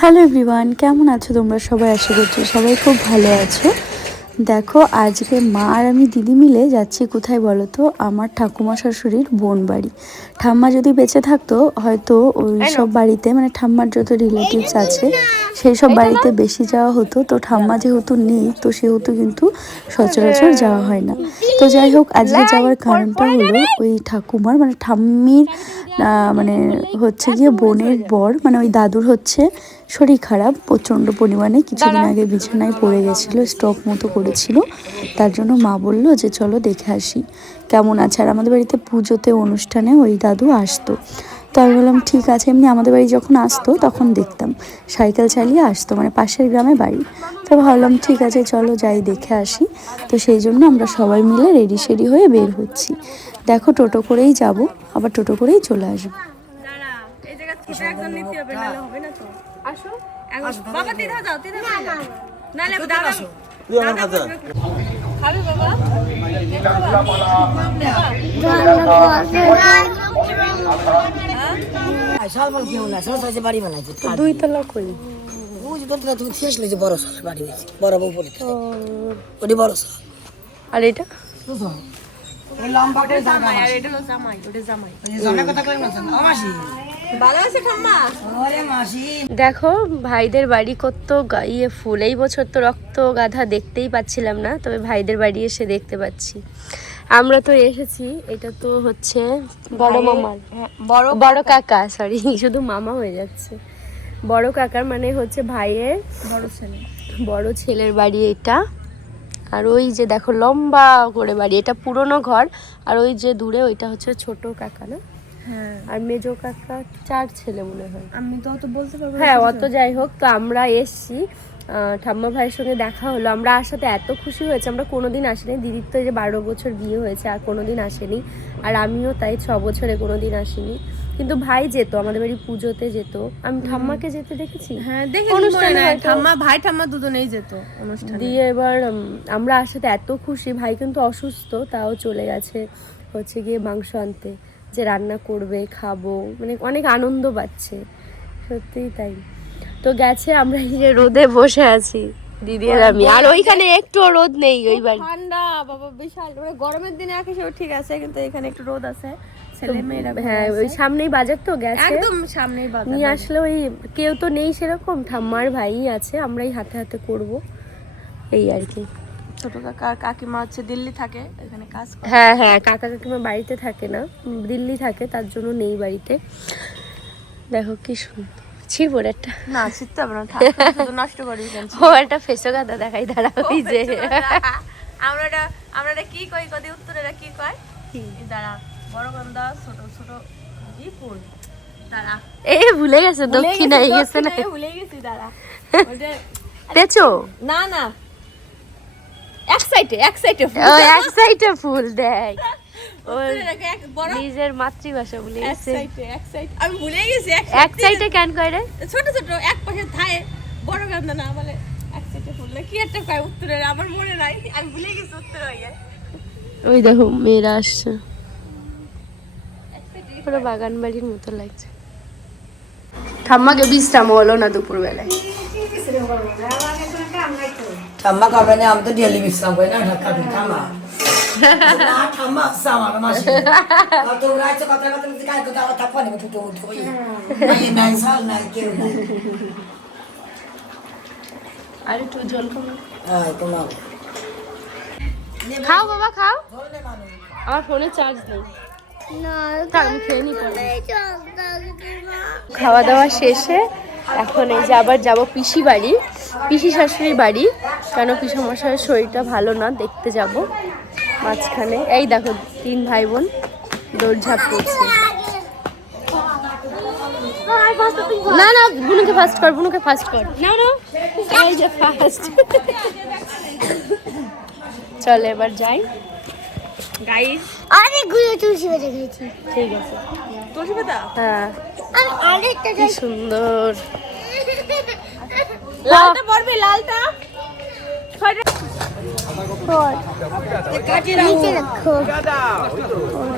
Hello everyone কেমন আছো তোমরা সবাই? আশা করছি সবাই খুব ভালো আছো। দেখো আজকে মা আর আমি দিদি মিলে যাচ্ছি কোথায় বলো তো? আমার ঠাকুমা শাশুড়ির বোন বাড়ি। ঠাম্মা যদি বেঁচে থাকতো হয়তো ওই সব বাড়িতে মানে ঠাম্মার যত রিলেটিভস আছে সেই সব বাড়িতে বেশি যাওয়া হতো। তো ঠাম্মা যেহেতু নেই তো সেহেতু কিন্তু সচরাচর যাওয়া হয় না। তো যাই হোক আজকে যাওয়ার কারণটা হলো ওই ঠাকুমার মানে ঠাম্মির মানে হচ্ছে গিয়ে বোনের বর মানে ওই দাদুর হচ্ছে। শরীর খারাপ প্রচণ্ড পরিমাণে কিছুদিন আগে বিছানায় পড়ে গেছিল স্ট্রোক মতো করেছিল। তার জন্য মা বলল যে চলো দেখে আসি। কেমন আছে? আর আমাদের বাড়িতে পুজোতে অনুষ্ঠানে ওই দাদু আসতো। তো আমি বললাম ঠিক আছে। এমনি আমাদের বাড়ি যখন আসতো তখন দেখতাম। সাইকেল চালিয়ে আসতো মানে পাশের গ্রামে বাড়ি। তো ভাবলাম ঠিক আছে চলো যাই দেখে আসি। তো সেই জন্য আমরা সবাই মিলে রেডি সেডি হয়ে বের হচ্ছি। দেখো টোটো করেই যাব আবার টোটো করেই চলে আসব। আসো। বাবা তিধা যাও তিধা যাও নাহলে দাদা দাদা খাবে বাবা? বানাইছে দুই তলা না তুমি থিয়েছিল যে বড় শাল বাড়ি হয়েছে বড় বউ বলে ওটি বড় শাল। আর এটা? লম্বা করে জায়গা আর এটা হলো জামাই ওটা জামাই। জনে কথা কই না ও দেখো ভাইদের বাড়ি কত গা- ইয়ে ফুল। এই বছর তো রক্ত গাধা দেখতেই পাচ্ছিলাম না তবে ভাইদের বাড়ি এসে দেখতে পাচ্ছি। আমরা তো এসেছি এটা তো হচ্ছে বড় মামার। বড় বড় কাকা। সরি শুধু মামা হয়ে যাচ্ছে। বড় কাকার মানে হচ্ছে ভাইয়ের বড় ছেলে। বড় ছেলের বাড়ি এটা। আর ওই যে দেখো লম্বা করে বাড়ি এটা পুরনো ঘর। আর ওই যে দূরে ওইটা হচ্ছে ছোট কাকা না? হ্যাঁ আর মেজো কাকা চার ছেলে মনে হয়। আমি তো অত বলতে পারব হ্যাঁ অত যাই হোক তো আমরা এসছি ঠাম্মা ভাইয়ের সঙ্গে দেখা হলো। আমরা আসাতে এত খুশি হয়েছে আমরা কোনোদিন আসিনি। দিদির তো এই যে বারো বছর বিয়ে হয়েছে আর কোনোদিন আসেনি। আর আমিও তাই ছ বছরে কোনোদিন আসিনি। কিন্তু ভাই যেত আমাদের বাড়ি পুজোতে যেত। আমি ঠাম্মাকে যেতে দেখেছি? হ্যাঁ ঠাম্মা ভাই ঠাম্মা দুজনেই যেত অনুষ্ঠানে। দিয়ে এবার আমরা আসাতে এত খুশি। ভাই কিন্তু অসুস্থ তাও চলে গেছে হচ্ছে গিয়ে মাংস আনতে। যে রান্না করবে খাব মানে অনেক আনন্দ পাচ্ছে সত্যিই তাই। তো গেছে আমরা এই যে রোদে বসে আছি দিদি আর আমি। আর ওইখানে একটু রোদ নেই ওই বাড়ি ঠান্ডা বাবা বিশাল। মানে গরমের দিনে আঁকে সেও ঠিক আছে কিন্তু এখানে একটু রোদ আছে। ছেলে মেয়েরা হ্যাঁ ওই সামনেই বাজার তো গেছে। একদম সামনেই বাজার নিয়ে আসলে ওই কেউ তো নেই সেরকম ঠাম্মার ভাই আছে আমরাই হাতে হাতে করব। এই আর কি। ছোট কাকা আর কাকিমা হচ্ছে দিল্লি থাকে এখানে কাজ করে। হ্যাঁ হ্যাঁ কাকা কাকিমা বাড়িতে থাকে না দিল্লি থাকে তার জন্য নেই বাড়িতে। দেখো কি সুন্দর। ছিড়বো একটা। না শিখতে হবে না নষ্ট করি ও একটা ফেসো গাদা দেখাই দাঁড়া ওই যে। আমরা আমরা কি কই কদি কি কয়? দাঁড়া বড় গন্ধা ছোট ছোট ফুল এ ভুলে গেছে দক্ষিণায় গেছে না? ভুলে গেছি দাঁড়া। পেঁচো না না এক সাইডে এক সাইডে ও এক সাইডে ফুল নিজের মাতৃভাষা ভুলে গেছে এক সাইড। আমি ভুলে গেছি এক এক সাইডে। কেন কয় ছোট ছোট এক পাশে থায়ে বড় গন্ধা না বলে এক সাইডে ফুল। কি একটা কয় উত্তরের? আমার মনে নাই। আমি ভুলে গেছি উত্তর হয়ে ওই দেখো মেয়েরা আসছে। পুরো বাগান বাড়ির মতো লাগছে। ঠাম্মাকে বিশ্রাম হলো না দুপুর বেলায় ঠাম্মা না আমি তো ডেলি বিশ্রাম করি না ঢাকা ঠাম্মা ঠাম্মা আসছে আমার মাসি কত রাইছে কথা কথা বলতে কাই আবার থাকবা না তুই উঠো নাই নাই নাই কেউ নাই আর একটু জল খাব হ্যাঁ তোমার খাও বাবা খাও আমার ফোনে চার্জ নেই। খাওয়া দাওয়া শেষে এখন এই যে আবার যাব পিসি বাড়ি পিসি শাশুড়ির বাড়ি। কেন পিসি মশাইয়ের শরীরটা ভালো না দেখতে যাব মাঝখানে। এই দেখো তিন ভাই বোন দৌড়ঝাঁপ করছে। না না বুনুকে ফার্স্ট কর বুনুকে ফার্স্ট কর। না না এই যে ফার্স্ট চলে এবার যাই। গাইস অনেকগুলো তুলসী বেঁচে গেছি ঠিক আছে। তুলসী পাতা? হ্যাঁ। কি সুন্দর। লালটা পড়বে লালটা।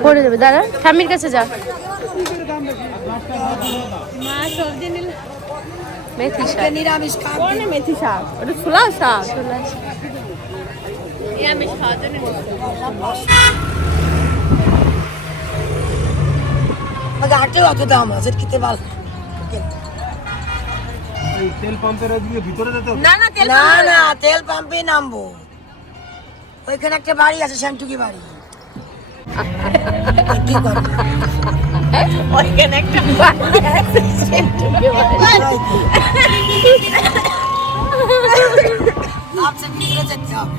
পড়ে যাবে দাঁড়া স্বামীর কাছে যা। মা সবজি নিল। মেথি শাক। নিরামিষ খান মেথি শাক? ওটা ছোলা শাক। নিরামিষ খাওয়ার জন্য। হাটেও অত দাম আছে খেতে ভালো তেল পাম্পের ওদিকে ভিতরে যেতে না না তেল না না তেল পাম্পে নামবো। ওইখানে একটা বাড়ি আছে শ্যামটুকি বাড়ি। কি করব? ওইখানে একটা বাড়ি আছে, সেটুকু বাড়ি। ভিতরে যেতে হবে।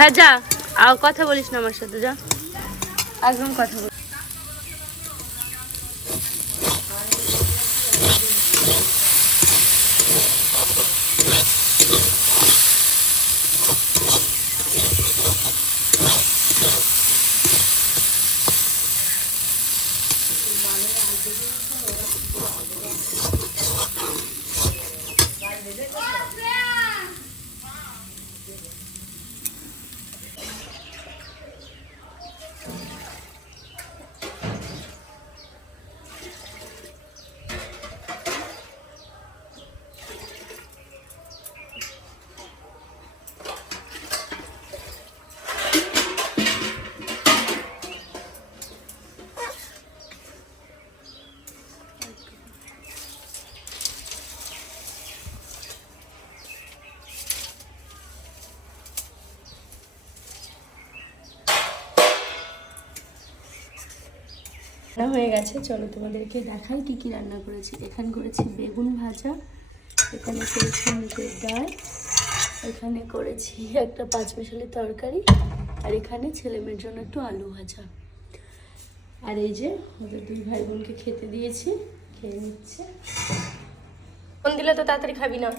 হ্যাঁ যা। আর কথা বলিস না আমার সাথে যা। একদম কথা গেছে চলো তোমাদেরকে দেখাই কি কি রান্না করেছি। এখানে করেছি বেগুন ভাজা এখানে করেছি মুগের ডাল এখানে করেছি একটা পাঁচ মিশালি তরকারি আর এখানে ছেলে মেয়ের জন্য একটু আলু ভাজা। আর এই যে ওদের দুই ভাই বোনকে খেতে দিয়েছি খেয়ে নিচ্ছে। ফোন দিলে তো তাড়াতাড়ি খাবি না।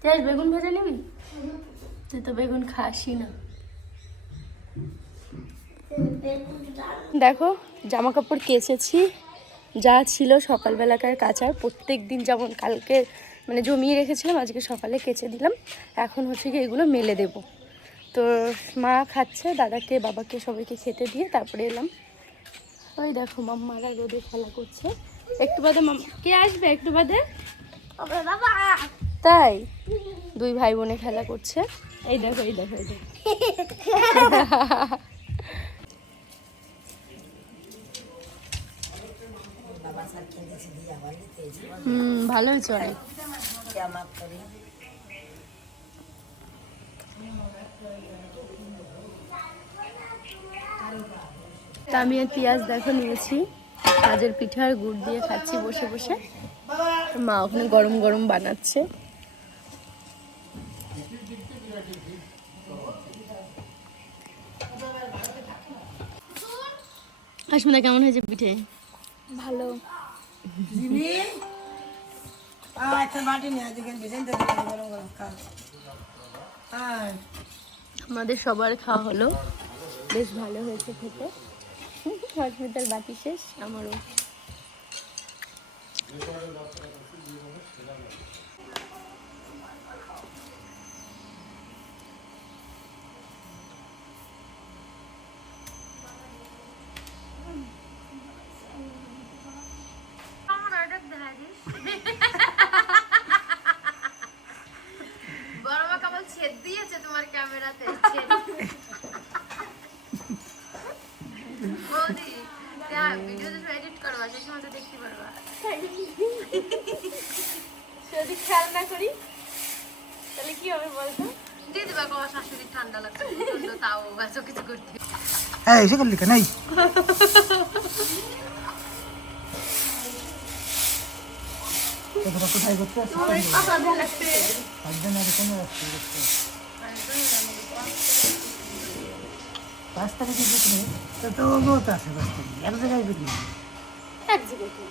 তুই বেগুন ভাজা নিবি? তুই তো বেগুন খাসই না। দেখো জামা কাপড় কেচেছি। যা ছিল সকালবেলাকার কাচার প্রত্যেক দিন যেমন কালকে মানে জমিয়ে রেখেছিলাম আজকে সকালে কেচে দিলাম। এখন হচ্ছে কি এগুলো মেলে দেব। তো মা খাচ্ছে দাদাকে বাবাকে সবাইকে খেতে দিয়ে তারপরে এলাম। ওই দেখো মাম্মারা রোদে খেলা করছে। একটু বাদে কে আসবে একটু বাদে? বাবা! তাই? দুই ভাই বোনে খেলা করছে। এই দেখো এই দেখো এই দেখো। হুম, ভালোই চলে। তা আমি আর পেঁয়াজ দেখো নিয়েছি। কাজের পিঠা আর গুড় দিয়ে খাচ্ছি বসে বসে। মা ওখানে গরম গরম বানাচ্ছে। কেমন হয়েছে পিঠে? ভালো। আমাদের সবার খাওয়া হলো। বেশ ভালো হয়েছে খেতে। হসপিটাল বাকি শেষ আমারও বড় মা কেবল ছেদ দিয়েছে তোমার ক্যামেরাতে বৌদি ভিডিও তো এডিট করবা সেই সময় তো দেখতে পারবা যদি খেয়াল না করি তাহলে কি হবে বলতো? দিয়ে দিবা তোমার শাশুড়ি ঠান্ডা লাগছে তাও এত কিছু করতে। এই এসে করলি কেন? এই। কোথায় করতে আসছিস? একজন আর কোনো আসছে। পাঁচ তারিখে বিক্রি তো তো ওগো তো আছে পাঁচ তারিখে এক জায়গায় বিক্রি এক জায়গায় কি?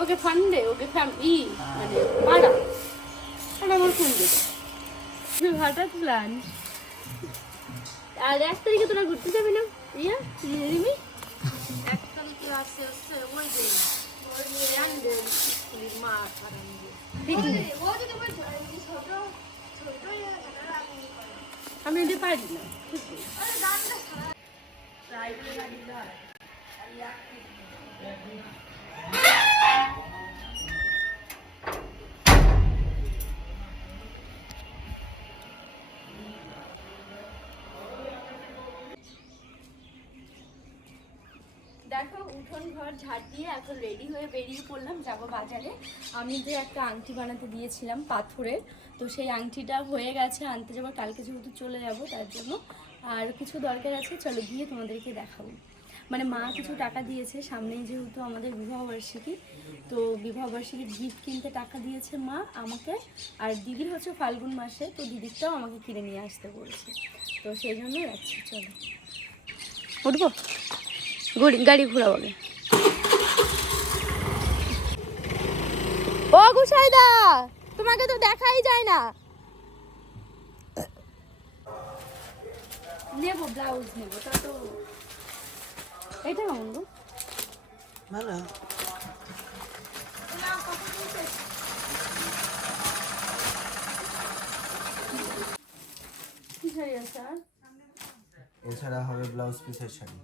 ওকে ফান্ডে ওকে ফ্যাম ই মানে ভাড়া আর আমার ফান্ডে হঠাৎ প্ল্যান আর এক তারিখে তোরা ঘুরতে যাবি না? ইয়া রিমি এক তারিখে আছে হচ্ছে ওই যে আমি এটা পারি না। দেখো, উঠোন ঘর ঝাড় দিয়ে এখন রেডি হয়ে বেরিয়ে পড়লাম, যাব বাজারে। আমি যে একটা আংটি বানাতে দিয়েছিলাম পাথরের, তো সেই আংটিটা হয়ে গেছে, আনতে যাব, কালকে যেহেতু চলে যাব, তার জন্য। আর কিছু দরকার আছে, চলো গিয়ে তোমাদেরকে দেখাবো। মানে মা কিছু টাকা দিয়েছে সামনেই যেহেতু আমাদের বিবাহবার্ষিকী তো বিবাহবার্ষিকীর গিফট কিনতে টাকা দিয়েছে মা আমাকে। আর দিদির হচ্ছে ফাল্গুন মাসে তো দিদিরটাও আমাকে কিনে নিয়ে আসতে বলেছে। তো সেই জন্য যাচ্ছি চলো। উঠবো? গুড়ি গাড়ি ঘোরাবো ও গুসাইদা তোমাকে তো দেখাই যায় না। নেব ব্লাউজ নেব তা তো এটা কেমন গো? ভালো। এছাড়া হবে ব্লাউজ পিসের শাড়ি।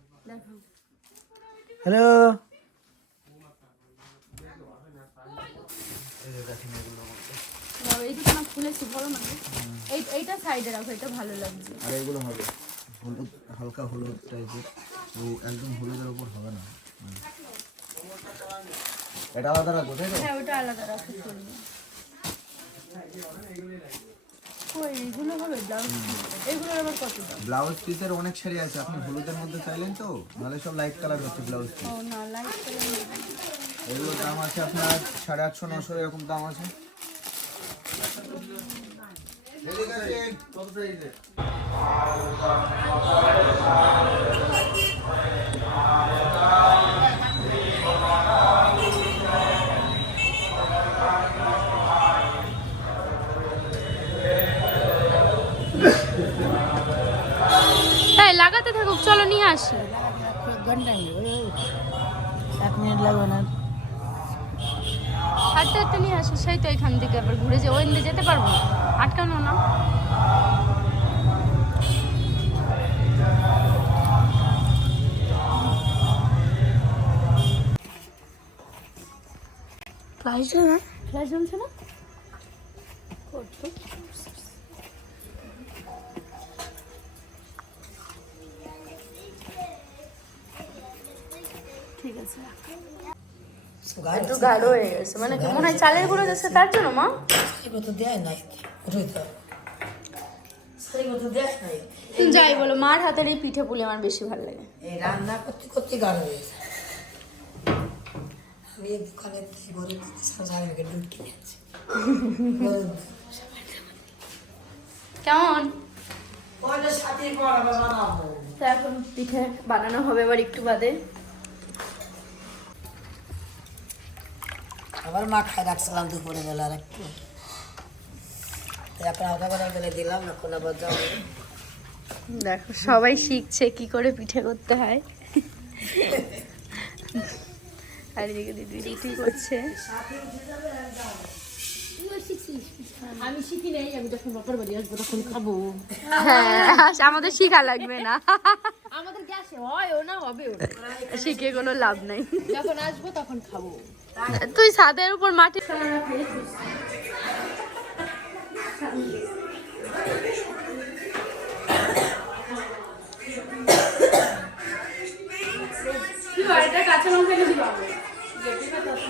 হ্যালো? দাও, এই দুটো না খুলেছি বলো না গো। এই এইটা সাইডে রাখো এটা ভালো লাগছে। আর এগুলো হবে। হলুদ হালকা হলুদ টাইপের ও একদম হলুদের ওপর হবে না। এটা আলাদা রাখব তাই তো? হ্যাঁ ওটা আলাদা চলবে ব্লাউজ পিসের অনেক শাড়ি আছে আপনি হলুদের মধ্যে চাইলেন তো? নাহলে সব লাইট কালার হচ্ছে ব্লাউজ পিস এগুলোর দাম আছে আপনার সাড়ে আটশো নশো এরকম দাম আছে। হ্যাঁ লাগাতে থাকুক চলো নিয়ে আসি। এক মিনিট লাগবে না। হাঁটতে হাঁটতে নিয়ে আসি সেই তো এখান থেকে আবার ঘুরে যে ওই যেতে পারব না। আটকানো না। ফ্লাইট না ফ্ল্যাশ জ্বলছে না করতো একটু গাঢ় হয়ে গেছে। মানে কি মনে হয় চালের গুঁড়ো যাচ্ছে তার জন্য মা? সেগুলো তো দেয় নাই। তো যাই বলো মার হাতের এই পিঠে পুলি আমার বেশি ভালো লাগে। এই রান্না করতে করতে গাঢ় হয়েছে আমি এই দোকানে আনছি। কেমন? তো এখন পিঠে বানানো হবে এবার একটু বাদে। আবার মা খাই রাখছিলাম দুপুরে বেলা আর একটু। তারপরে দিলাম দেখো, সবাই শিখছে কি করে পিঠে করতে হয়। আর এদিকে দিদি রুটি করছে। আমি শিখি নাই আমি যখন বাপের বাড়ি আসব তখন খাব। হ্যাঁ আমাদের শিখা লাগবে না। আমাদের গ্যাসে হয় ও না হবে। শিখে কোনো লাভ নাই। যখন আসব তখন খাব। তুই ছাদের উপর মাটি দেখো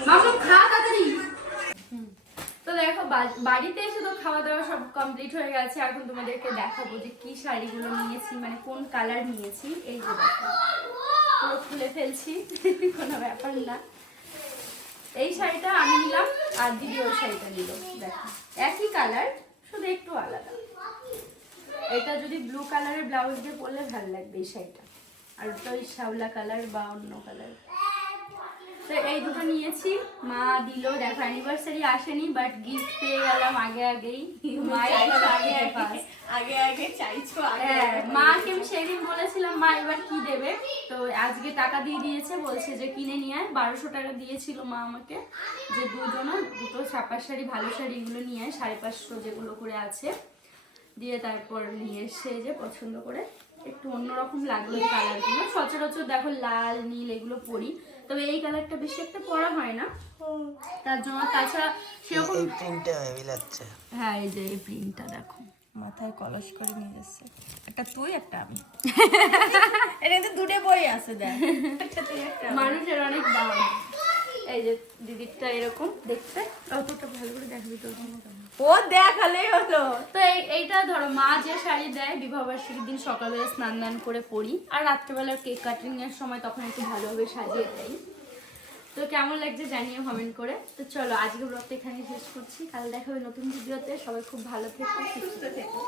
বা- বাড়িতে এসে তো খাওয়া দাওয়া সব কমপ্লিট হয়ে গেছে। এখন তোমাদেরকে দেখাবো যে কি শাড়িগুলো নিয়েছি মানে কোন কালার নিয়েছি। এই যে পুরো খুলে ফেলছি, কোনো ব্যাপার না। এই শাড়িটা আমি নিলাম, আর দিদি ওই শাড়িটা নিল। দেখো, একই কালার শুধু একটু আলাদা। এটা যদি ব্লু কালারের ব্লাউজ দিয়ে পরলে ভালো লাগবে এই শাড়িটা। আর ওটা ওই শ্যাওলা কালার বা অন্য কালার তো এই দুটো নিয়েছি। মা দিল দেখো অ্যানিভার্সারি আসেনি বাট গিফট পেয়ে গেলাম আগে আগেই। আগে চাইছো হ্যাঁ মাকে আমি সেদিন বলেছিলাম মা এবার কি দেবে? তো আজকে টাকা দিয়ে দিয়েছে বলছে যে কিনে নিয়ে আয়। বারোশো টাকা দিয়েছিল মা আমাকে। যে দুজনে দুটো ছাপার শাড়ি ভালো শাড়িগুলো নিয়ে আয় সাড়ে পাঁচশো যেগুলো করে আছে। দিয়ে তারপর নিয়ে এসে যে পছন্দ করে একটু অন্যরকম লাগল এই কালারগুলো। সচরাচর দেখো লাল নীল এগুলো পরি। তবে এই কালারটা বেশি একটা পরা হয় না। তার জন্য তাছাড়া সেরকম এই প্রিন্টটা হেভি লাগছে। হ্যাঁ এই যে এই প্রিন্টটা দেখো। মাথায় কলস করে নিয়ে যাচ্ছে। একটা তুই একটা আমি। এটা কিন্তু দুটো বই আছে দেখ। একটা তুই একটা মানুষের অনেক দাম। এই যে দিদিরটা এরকম দেখতে। অতটা ভালো করে দেখাবি তোর জন্য। কেন? ও দেখালেই হলো। তো এই, এইটা ধরো, মা যে শাড়ি দেয় বিবাহবার্ষিকীর দিন সকালবেলা স্নান দান করে পরি, আর রাত্রেবেলা কেক কাটিং এর সময় তখন একটু ভালোভাবে সাজিয়ে দেয়। তো কেমন লাগছে জানিয়ে কমেন্ট করে। তো চলো, আজকে ব্লগটা এখানে শেষ করছি। কাল দেখা নতুন ভিডিওতে। সবাই খুব ভালো থেকো, সুস্থ থেকো।